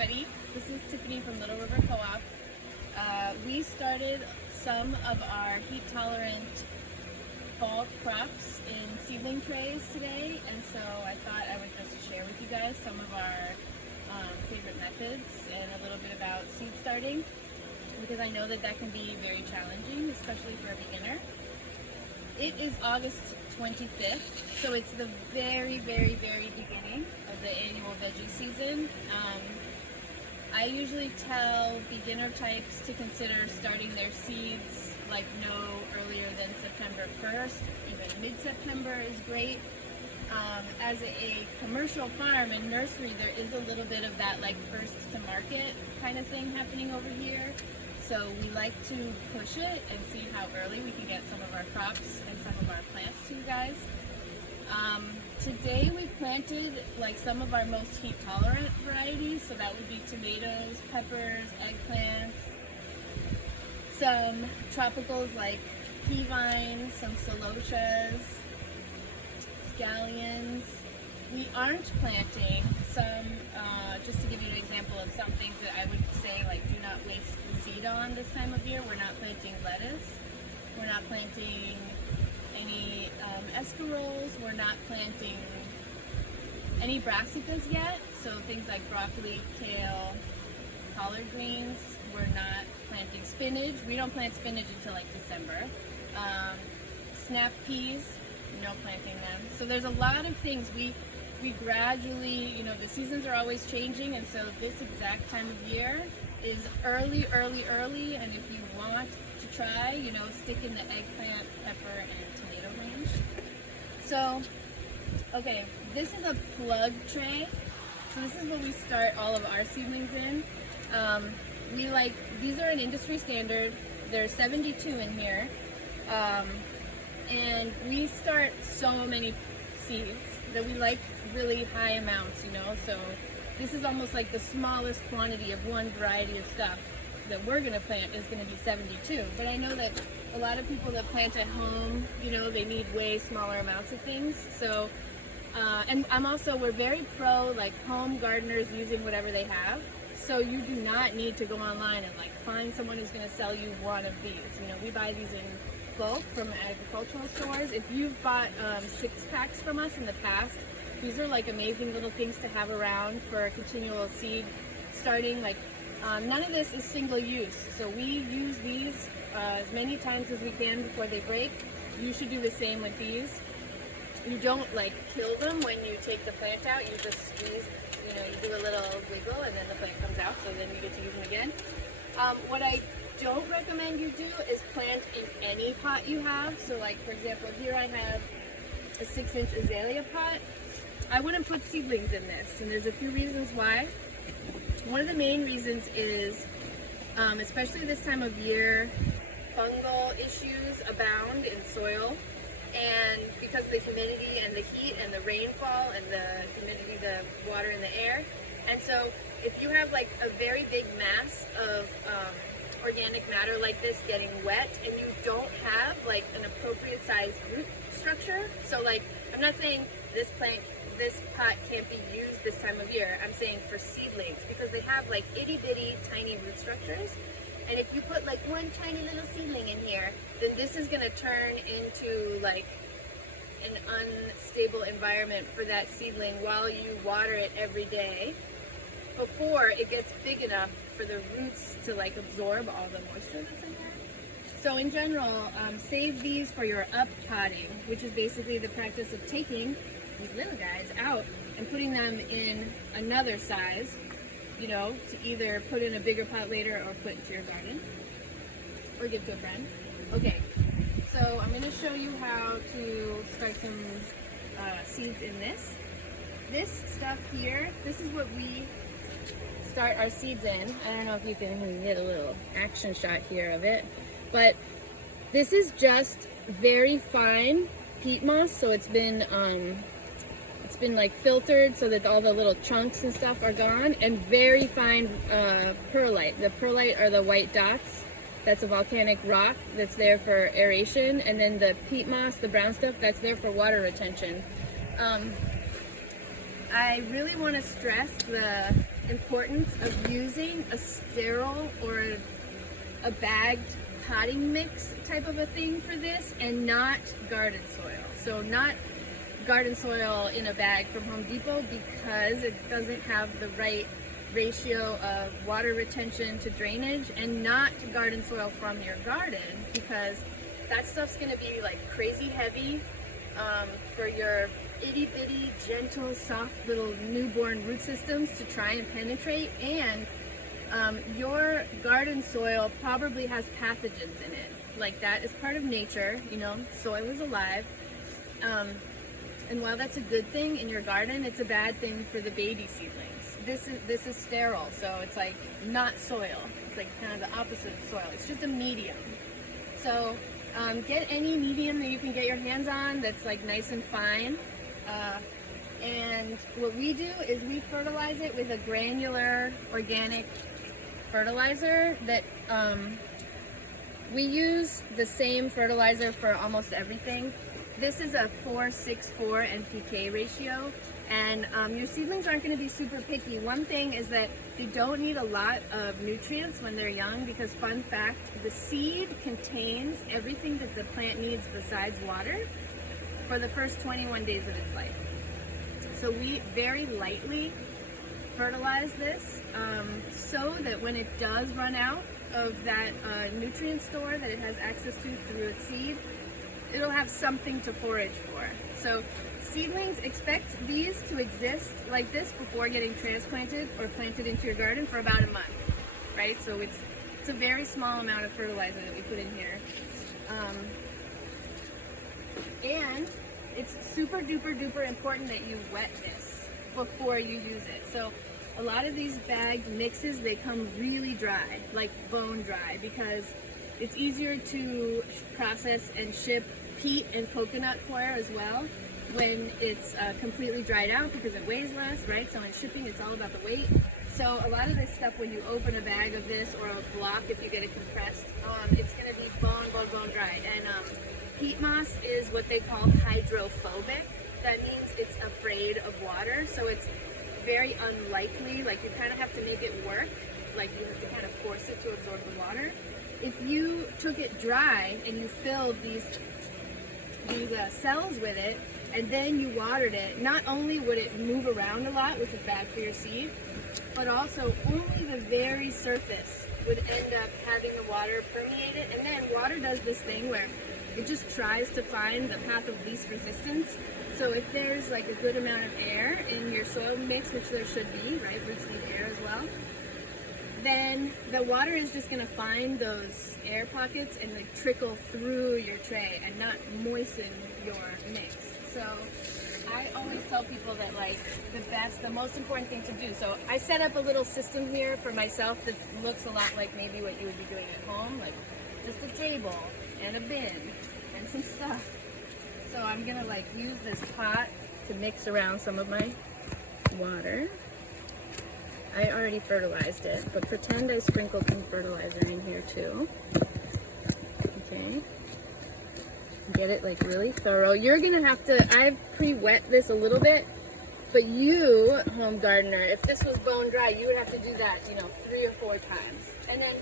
everybody. This is Tiffany from Little River Co-op. We started some of our heat-tolerant fall crops in seedling trays today, and so I thought I would just share with you guys some of our favorite methods and a little bit about seed starting, because I know that can be very challenging, especially for a beginner. It is August 25th, so it's the very beginning of the annual veggie season. I usually tell beginner types to consider starting their seeds like no earlier than September 1st. Even mid-September is great. As a commercial farm and nursery, there is a little bit of that like first to market kind of thing happening over here. So we like to push it and see how early we can get some of our crops and some of our plants to you guys. Today we planted like some of our most heat tolerant varieties, so that would be tomatoes, peppers, eggplants, some tropicals like pea vines, some celotias, scallions. We aren't planting some, just to give you an example of some things that I would say like do not waste the seed on this time of year. We're not planting lettuce. We're not planting any escaroles. We're not planting any brassicas yet. So things like broccoli, kale, collard greens. We're not planting spinach. We don't plant spinach until like December. Snap peas, no planting them. So there's a lot of things we gradually, the seasons are always changing, and so this exact time of year is early, and if you want to try, stick in the eggplant, pepper, and tomato range. So, okay, this is a plug tray. So this is what we start all of our seedlings in. These are an industry standard. There's 72 in here. And we start so many seeds that we like really high amounts, so this is almost like the smallest quantity of one variety of stuff that we're going to plant is going to be 72. But I know that a lot of people that plant at home, they need way smaller amounts of things. So, and we're very pro like home gardeners using whatever they have. So you do not need to go online and like find someone who's going to sell you one of these. We buy these in bulk from agricultural stores. If you've bought 6 packs from us in the past, these are like amazing little things to have around for continual seed starting. Like none of this is single use, so we use these as many times as we can before they break. You should do the same with these. You don't like kill them when you take the plant out. You just squeeze, you do a little wiggle and then the plant comes out, so then you get to use them again. What I don't recommend you do is plant in any pot you have. So like for example, here I have a 6-inch azalea pot. I wouldn't put seedlings in this, and there's a few reasons why. One of the main reasons is, especially this time of year, fungal issues abound in soil, and because of the humidity and the heat and the rainfall and the humidity, the water in the air. And so if you have like a very big mass of organic matter like this getting wet, and you don't have like an appropriate size root structure, so like I'm not saying this pot can't be used this time of year. I'm saying for seedlings, because they have like itty bitty tiny root structures, and if you put like one tiny little seedling in here, then this is going to turn into like an unstable environment for that seedling while you water it every day before it gets big enough for the roots to like absorb all the moisture that's in there. So in general, save these for your up potting, which is basically the practice of taking these little guys out and putting them in another size, to either put in a bigger pot later or put into your garden or give to a friend. Okay, so I'm going to show you how to start some seeds in this. This stuff here, this is what we start our seeds in. I don't know if you can get a little action shot here of it, but this is just very fine peat moss, so it's been like filtered so that all the little chunks and stuff are gone, and very fine perlite. The perlite are the white dots. That's a volcanic rock that's there for aeration, and then the peat moss, the brown stuff, that's there for water retention. I really want to stress the importance of using a sterile or a bagged potting mix type of a thing for this, and not garden soil. So not garden soil in a bag from Home Depot, because it doesn't have the right ratio of water retention to drainage, and not garden soil from your garden, because that stuff's going to be like crazy heavy for your itty bitty, gentle, soft little newborn root systems to try and penetrate. And your garden soil probably has pathogens in it. Like, that is part of nature, you know, soil is alive. And while that's a good thing in your garden, it's a bad thing for the baby seedlings. This is sterile, so it's like not soil. It's like kind of the opposite of soil. It's just a medium. So get any medium that you can get your hands on that's like nice and fine. And what we do is we fertilize it with a granular organic fertilizer that we use the same fertilizer for almost everything. This is a 4:6:4 NPK ratio, and your seedlings aren't going to be super picky. One thing is that they don't need a lot of nutrients when they're young, because, fun fact, the seed contains everything that the plant needs besides water for the first 21 days of its life. So we very lightly fertilize this so that when it does run out of that nutrient store that it has access to through its seed, it'll have something to forage for. So seedlings, expect these to exist like this before getting transplanted or planted into your garden for about a month, right? So it's a very small amount of fertilizer that we put in here. And it's super duper duper important that you wet this before you use it. So a lot of these bagged mixes, they come really dry, like bone dry, because it's easier to process and ship peat and coconut coir as well when it's completely dried out, because it weighs less, right? So in shipping, it's all about the weight. So a lot of this stuff, when you open a bag of this, or a block if you get it compressed, it's going to be bone dry. And peat moss is what they call hydrophobic. That means it's afraid of water, so it's very unlikely. Like, you kind of have to make it work. Like, you have to kind of force it to absorb the water. If you took it dry and you filled these cells with it, and then you watered it, not only would it move around a lot, which is bad for your seed, but also only the very surface would end up having the water permeate it. And then water does this thing where it just tries to find the path of least resistance. So if there's like a good amount of air in your soil mix, which there should be, right? Roots need air as well. Then the water is just going to find those air pockets and like trickle through your tray and not moisten your mix. So I always tell people that, like, the most important thing to do. So I set up a little system here for myself that looks a lot like maybe what you would be doing at home, like just a table and a bin and some stuff. So I'm gonna like use this pot to mix around some of my water. I already fertilized it, but pretend I sprinkled some fertilizer in here too. Okay. Get it like really thorough. You're gonna have to, I've pre-wet this a little bit, but you, home gardener, if this was bone dry, you would have to do that, 3 or 4 times. And then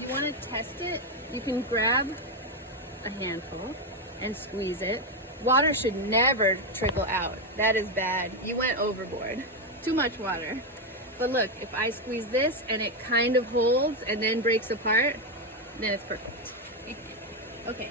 you wanna test it, you can grab a handful and squeeze it. Water should never trickle out. That is bad. You went overboard. Too much water. But look, if I squeeze this and it kind of holds and then breaks apart, then it's perfect. Okay,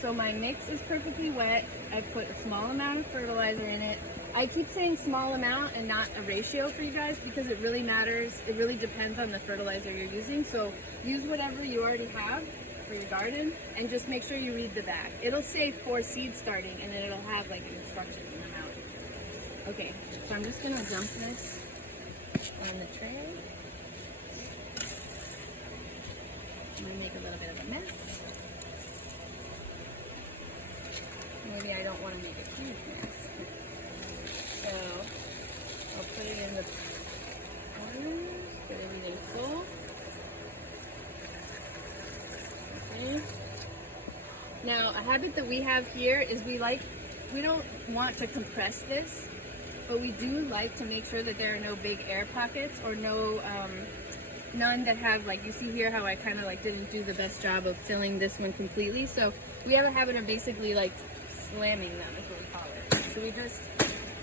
so my mix is perfectly wet. I've put a small amount of fertilizer in it. I keep saying small amount and not a ratio for you guys, because it really matters. It really depends on the fertilizer you're using. So use whatever you already have for your garden, and just make sure you read the back. It'll say 4 seeds starting, and then it'll have like an instructions in the amount. Okay, so I'm just gonna dump this on the tray. I'm gonna make a little bit of a mess. Maybe I don't want to make a huge mess. So I'll put it in the corner, get everything full. Okay. Now, a habit that we have here is we don't want to compress this. but we do like to make sure that there are no big air pockets or no, none that have, like you see here how I kind of like didn't do the best job of filling this one completely. So we have a habit of basically like slamming them is what we call it. So we just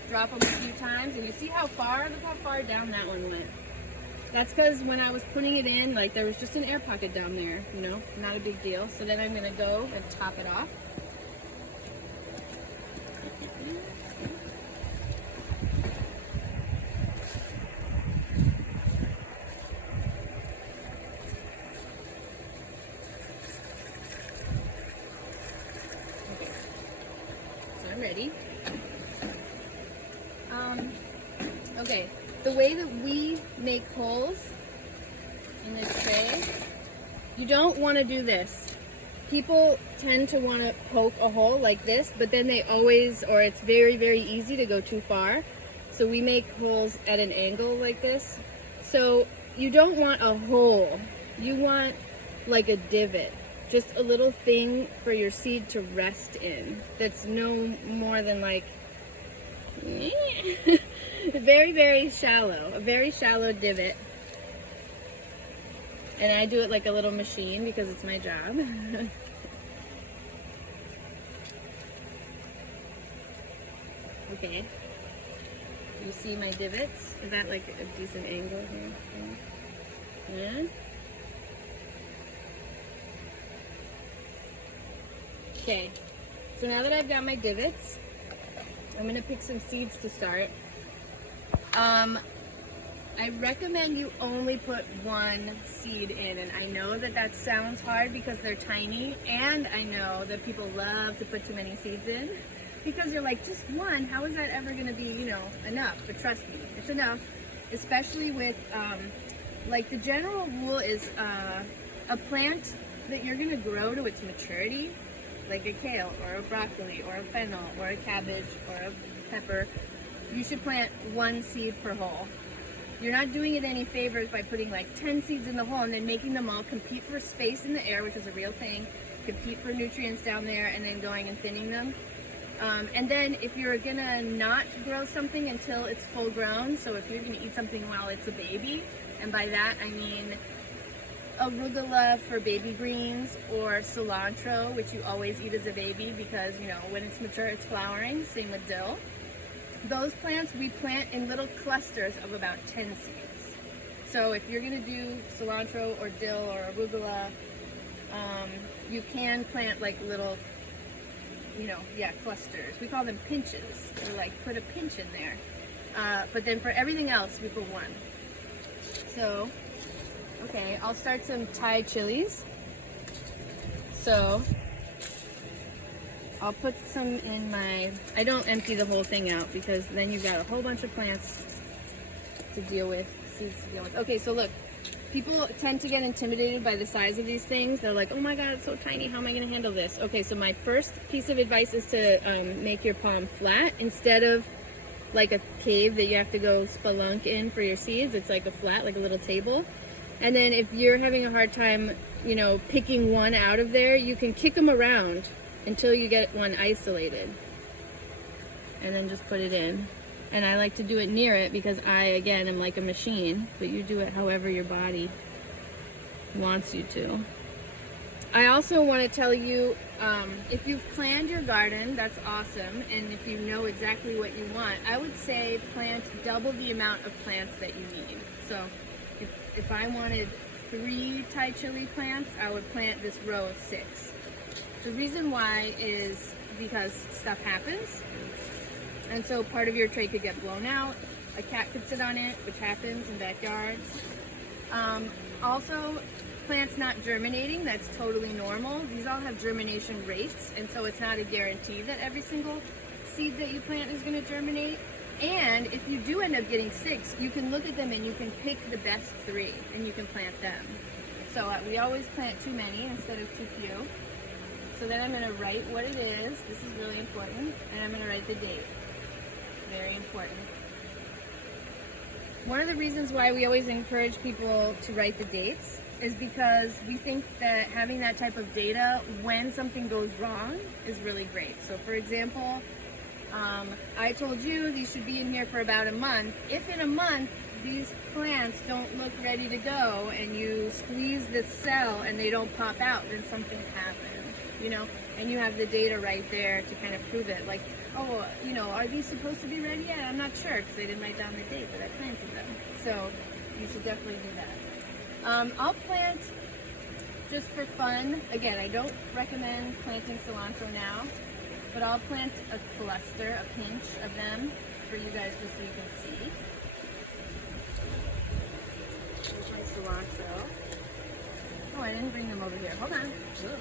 drop them a few times and you see how far, look how far down that one went. That's because when I was putting it in, like there was just an air pocket down there, you know, not a big deal. So then I'm gonna go and top it off. Ready. Okay, the way that we make holes in this tray, you don't want to do this. People tend to want to poke a hole like this, but then they always, or it's very, very easy to go too far. So we make holes at an angle like this. So you don't want a hole. You want like a divot. Just a little thing for your seed to rest in that's no more than like very, very shallow, a very shallow divot. And I do it like a little machine because it's my job. Okay, you see my divots? Is that like a decent angle here? Yeah. Okay, so now that I've got my divots, I'm going to pick some seeds to start. I recommend you only put one seed in, and I know that that sounds hard because they're tiny, and I know that people love to put too many seeds in because you're like, just one, how is that ever going to be, you know, enough? But trust me, it's enough, especially with, like the general rule is a plant that you're going to grow to its maturity, like a kale or a broccoli or a fennel or a cabbage or a pepper, you should plant one seed per hole. You're not doing it any favors by putting like 10 seeds in the hole and then making them all compete for space in the air, which is a real thing, compete for nutrients down there, and then going and thinning them. And then if you're gonna not grow something until it's full grown, so if you're gonna eat something while it's a baby, and by that I mean arugula for baby greens, or cilantro, which you always eat as a baby because, you know, when it's mature it's flowering, same with dill. Those plants we plant in little clusters of about 10 seeds. So if you're going to do cilantro or dill or arugula, you can plant like little, you know, clusters. We call them pinches. Or like put a pinch in there. But then for everything else we put one. So okay, I'll start some Thai chilies. So I'll put some in my, I don't empty the whole thing out because then you've got a whole bunch of plants to deal with, seeds to deal with. Okay, so look, people tend to get intimidated by the size of these things. They're like, oh my God, it's so tiny, how am I gonna handle this? Okay, so my first piece of advice is to make your palm flat instead of like a cave that you have to go spelunk in for your seeds. It's like a flat, like a little table. And then if you're having a hard time, you know, picking one out of there, you can kick them around until you get one isolated. And then just put it in. And I like to do it near it because I, again, am like a machine, but you do it however your body wants you to. I also want to tell you, if you've planned your garden, that's awesome. And if you know exactly what you want, I would say plant double the amount of plants that you need. So if I wanted 3 Thai chili plants, I would plant this row of 6. The reason why is because stuff happens. And so part of your tray could get blown out. A cat could sit on it, which happens in backyards. Also, plants not germinating, that's totally normal. These all have germination rates, and so it's not a guarantee that every single seed that you plant is going to germinate. And if you do end up getting 6, you can look at them and you can pick the best 3 and you can plant them. So we always plant too many instead of too few. So then I'm going to write what it is. This is really important. And I'm going to write the date. Very important. One of the reasons why we always encourage people to write the dates is because we think that having that type of data when something goes wrong is really great. So for example, I told you these should be in here for about a month. If in a month these plants don't look ready to go and you squeeze this cell and they don't pop out, then something happened, you know, and you have the data right there to kind of prove it. Like, oh, you know, are these supposed to be ready yet? I'm not sure because I didn't write down the date that I planted them. So you should definitely do that. I'll plant just for fun. Again, I don't recommend planting cilantro now, but I'll plant a cluster, a pinch of them for you guys just so you can see. Here's my cilantro. Oh, I didn't bring them over here. Hold on. Whoa.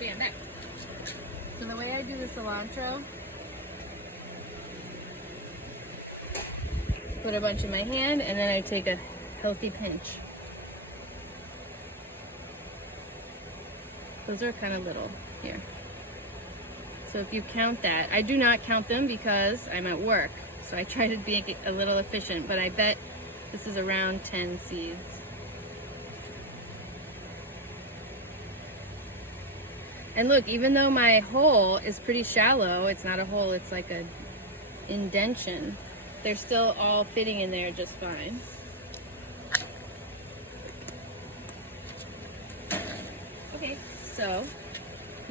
Bam, there. So the way I do the cilantro, put a bunch in my hand and then I take a healthy pinch. Those are kind of little here. So if you count that, I do not count them because I'm at work. So I try to be a little efficient, but I bet this is around 10 seeds. And look, even though my hole is pretty shallow, it's not a hole, it's like a indention, they're still all fitting in there just fine. Okay, so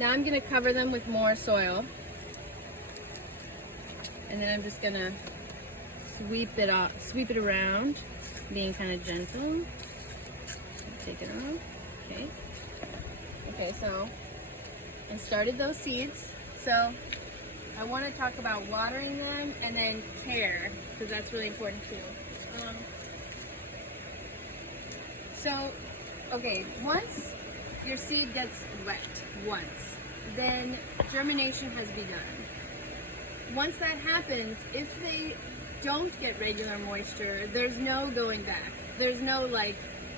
now I'm gonna cover them with more soil. And then I'm just gonna sweep it around, being kind of gentle. Take it off, okay. Okay, so I started those seeds, so I want to talk about watering them and then care, because that's really important too. Okay, once your seed gets wet, then germination has begun. Once that happens, if they don't get regular moisture, there's no going back. There's no like,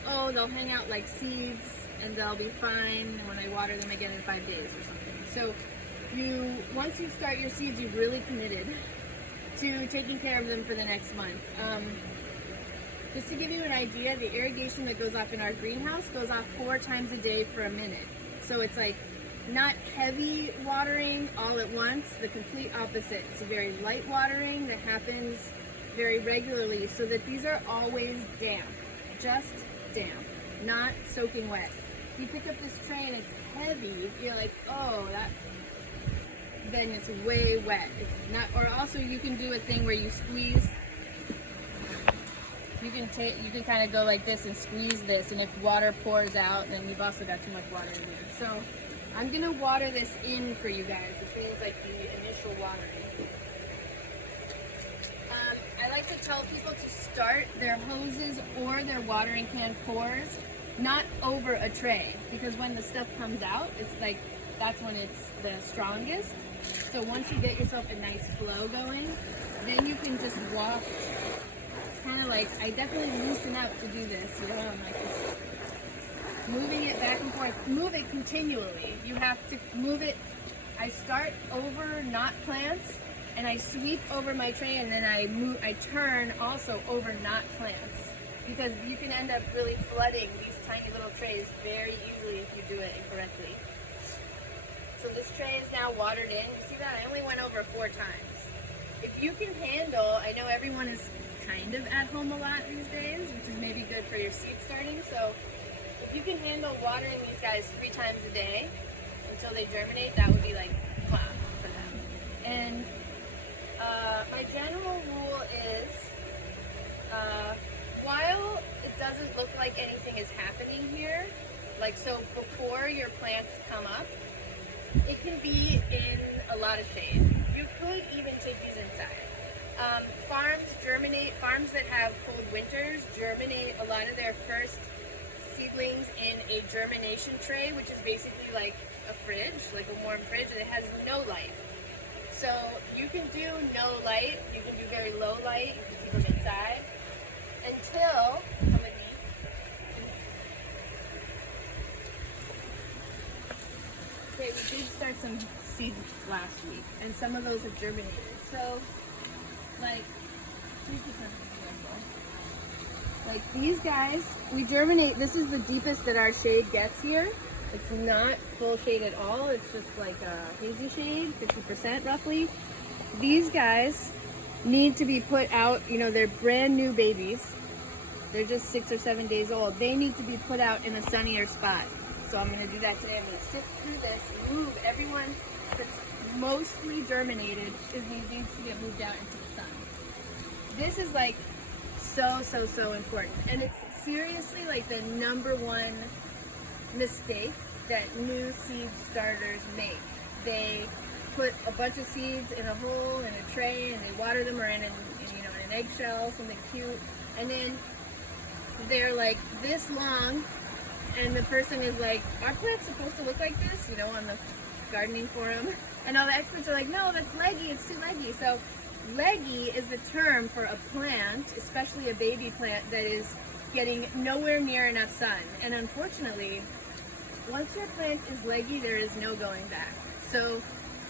oh, they'll hang out like seeds and they'll be fine when I water them again in 5 days or something. So once you start your seeds, you've really committed to taking care of them for the next month. Just to give you an idea, the irrigation that goes off in our greenhouse goes off 4 times a day for a minute. So it's like not heavy watering all at once, the complete opposite. It's a very light watering that happens very regularly so that these are always damp, just damp, not soaking wet. You pick up this tray and it's heavy, you're like, oh, then it's way wet. It's not, or also you can do a thing where you squeeze. You can kind of go like this and squeeze this, and if water pours out, then you've also got too much water in there. So I'm gonna water this in for you guys, which means like the initial watering. I like to tell people to start their hoses or their watering can pours not over a tray, because when the stuff comes out, it's like, that's when it's the strongest. So once you get yourself a nice flow going, then you can just waft, kind of like, I definitely loosen up to do this, you know, I'm like just moving it back and forth. Move it continually. You have to move it. I start over not plants, and I sweep over my tray, and then I turn also over not plants, because you can end up really flooding these tiny little trays very easily if you do it incorrectly. So this tray is now watered in. You see that? I only went over 4 times. If you can handle, I know everyone is kind of at home a lot these days, which is maybe good for your seed starting. So if you can handle watering these guys 3 times a day until they germinate, that would be like wow for them. And my general rule is, while it doesn't look like anything is happening here, like so before your plants come up, it can be in a lot of shade. You could even take these inside. Farms that have cold winters germinate a lot of their first seedlings in a germination tray, which is basically like a fridge, like a warm fridge, and it has no light. So you can do no light, you can do very low light, you can keep them inside until, come with me. Okay, we did start some seeds last week, and some of those have germinated. So, like, here's just an example. Like these guys, we germinate. This is the deepest that our shade gets here. It's not full shade at all. It's just like a hazy shade, 50% roughly. These guys need to be put out, you know, they're brand new babies. They're just 6 or 7 days old. They need to be put out in a sunnier spot. So I'm gonna do that today. I'm gonna sift through this, move everyone that's mostly germinated needs to get moved out into the sun. This is like so important. And it's seriously like the #1 mistake that new seed starters make. They put a bunch of seeds in a hole, in a tray, and they water them, or in an eggshell, something cute. And then they're like this long, and the person is like, "Are plants supposed to look like this?" You know, on the gardening forum. And all the experts are like, "No, that's leggy, it's too leggy." So leggy is the term for a plant, especially a baby plant, that is getting nowhere near enough sun. And unfortunately, once your plant is leggy, there is no going back. So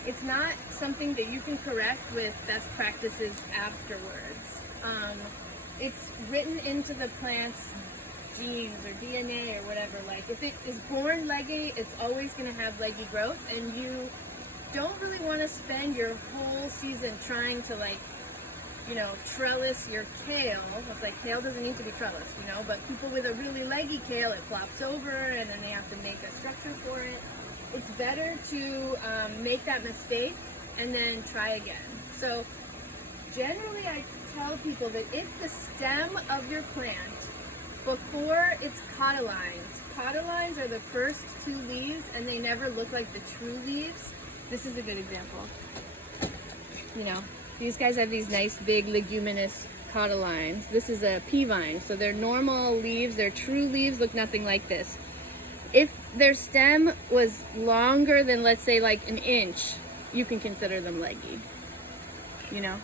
it's not something that you can correct with best practices afterwards. It's written into the plant's genes or DNA or whatever. Like if it is born leggy, it's always going to have leggy growth, and you don't really want to spend your whole season trying to, like, you know, trellis your kale. It's like kale doesn't need to be trellised, you know, but people with a really leggy kale, it flops over and then they have to make a structure for it. It's better to make that mistake and then try again. So generally I tell people that if the stem of your plant, before it's cotyledons are the first 2 leaves, and they never look like the true leaves. This is a good example. You know, these guys have these nice big leguminous cotyledons. This is a pea vine, so their normal leaves, their true leaves, look nothing like this. If their stem was longer than, let's say, like an inch, you can consider them leggy. You know,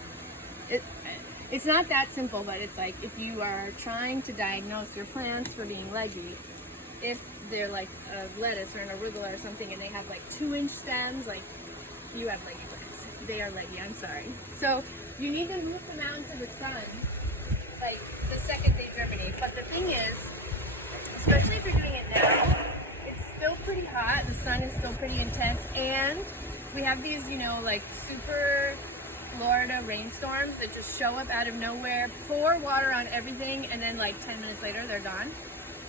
it's not that simple, but it's like if you are trying to diagnose your plants for being leggy, if they're like a lettuce or an arugula or something and they have like 2-inch stems, like, you have leggy plants. They are leggy, I'm sorry. So you need to move them out into the sun like the second they germinate. But the thing is, especially if you're doing it now, it's still pretty hot, the sun is still pretty intense, and we have these, you know, like super Florida rainstorms that just show up out of nowhere, pour water on everything, and then like 10 minutes later they're gone.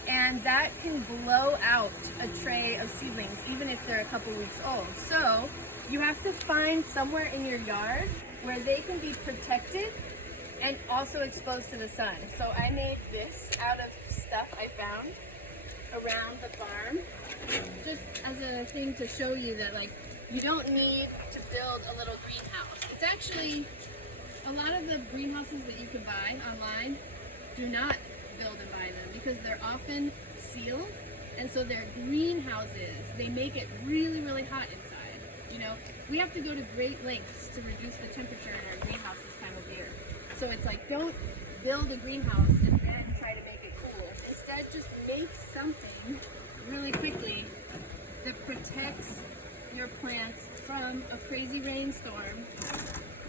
And that can blow out a tray of seedlings, even if they're a couple weeks old. So you have to find somewhere in your yard where they can be protected and also exposed to the sun. So I made this out of stuff I found around the farm, just as a thing to show you that, like, you don't need to build a little greenhouse. It's actually, a lot of the greenhouses that you can buy online do not build and buy them because they're often sealed, and so they're greenhouses. They make it really, really hot inside. You know, we have to go to great lengths to reduce the temperature in our greenhouse this time of year. So it's like, don't build a greenhouse and then try to make it cool. Instead, just make something really quickly that protects your plants from a crazy rainstorm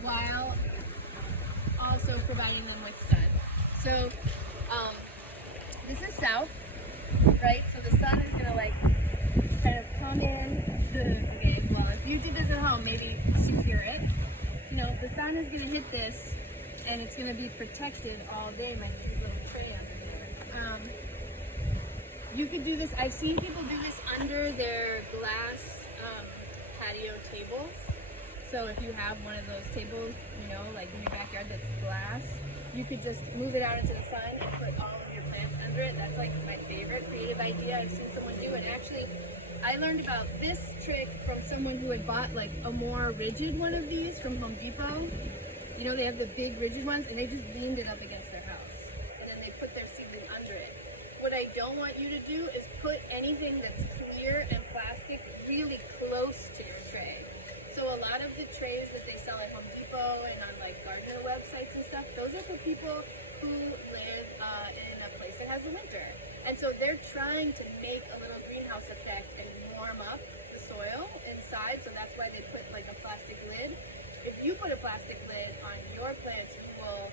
while also providing them with sun. So this is south, right? So the sun is gonna like kind of come in. Okay, well, if you did this at home, maybe secure it. You know, the sun is gonna hit this, and it's gonna be protected all day. My little tray under there. You could do this. I've seen people do this under their glass patio tables. So if you have one of those tables, you know, like in your backyard that's glass, you could just move it out into the sun and put all of your plants under it. That's like my favorite creative idea I've seen someone do. And actually, I learned about this trick from someone who had bought like a more rigid one of these from Home Depot. You know, they have the big rigid ones, and they just leaned it up against their house. And then they put their seedling under it. What I don't want you to do is put anything that's clear and plastic really close to your tray. So a lot of the trays that they sell at Home Depot and on like gardener websites and stuff, those are for people who live in a place that has a winter. And so they're trying to make a little greenhouse effect and warm up the soil inside, so that's why they put like a plastic lid. If you put a plastic lid on your plants, you will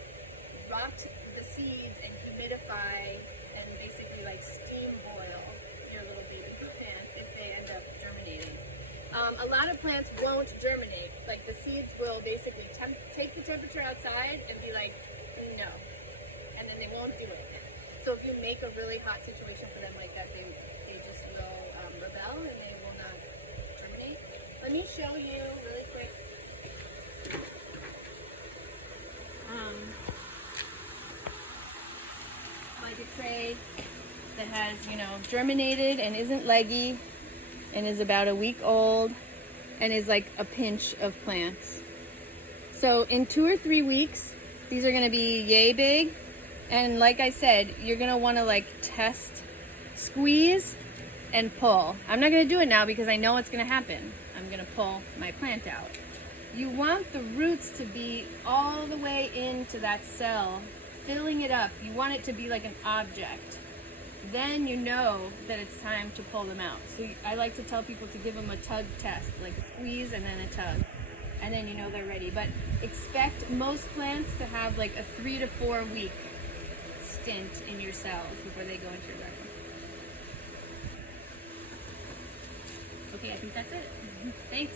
rot the seeds and humidify and basically like steam boil your little baby plants if they end up germinating. A lot of plants won't germinate. Like the seeds will basically take the temperature outside and be like, no, and then they won't do it. So if you make a really hot situation for them like that, they just will rebel and they will not germinate. Let me show you really quick. Like a tray that has, you know, germinated and isn't leggy and is about a week old and is like a pinch of plants. So in 2 or 3 weeks, these are gonna be yay big. And like I said, you're gonna wanna like test, squeeze, and pull. I'm not gonna do it now because I know what's gonna happen. I'm gonna pull my plant out. You want the roots to be all the way into that cell, filling it up. You want it to be like an object. Then you know that it's time to pull them out. So I like to tell people to give them a tug test, like a squeeze and then a tug. And then you know they're ready. But expect most plants to have like a 3 to 4 week stint in your cells before they go into your garden. Okay, I think that's it. Thanks.